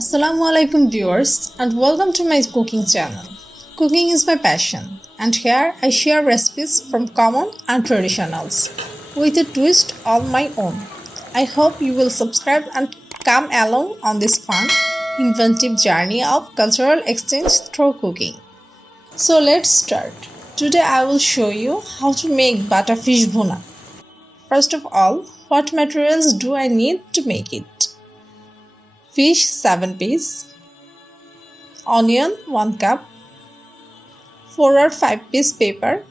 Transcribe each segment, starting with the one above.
Assalamu Alaikum viewers and welcome to my cooking channel. Cooking is my passion and here I share recipes from common and traditionals with a twist all my own. I hope you will subscribe and come along on this fun, inventive journey of cultural exchange through cooking. So let's start. Today I will show you how to make Bata Fish Vuna. First of all, what materials do I need to make it? Fish 7 pieces, onion 1 cup, 4 or 5 piece pepper,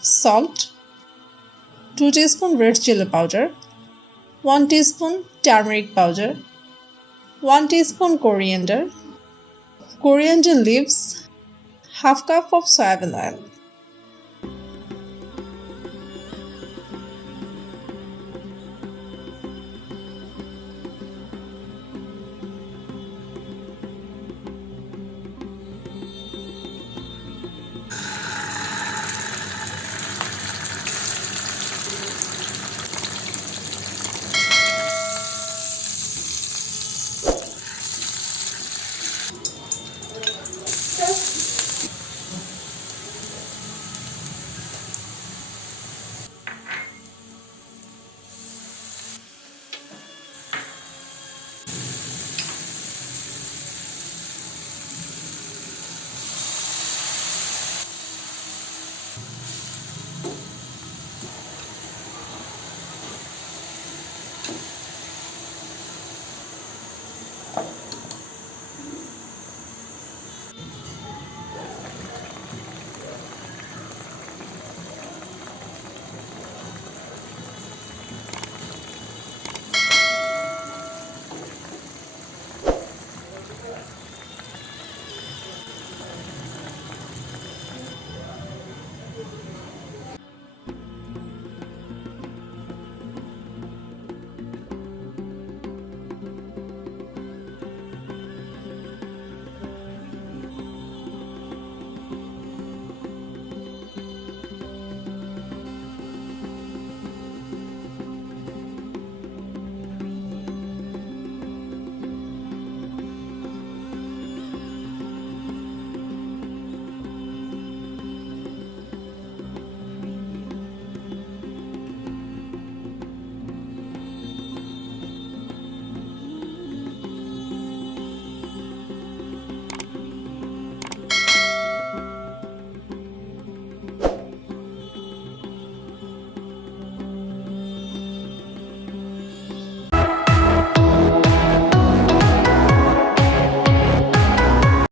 salt, 2 teaspoon red chili powder, 1 teaspoon turmeric powder, 1 teaspoon coriander leaves, half cup of soybean oil.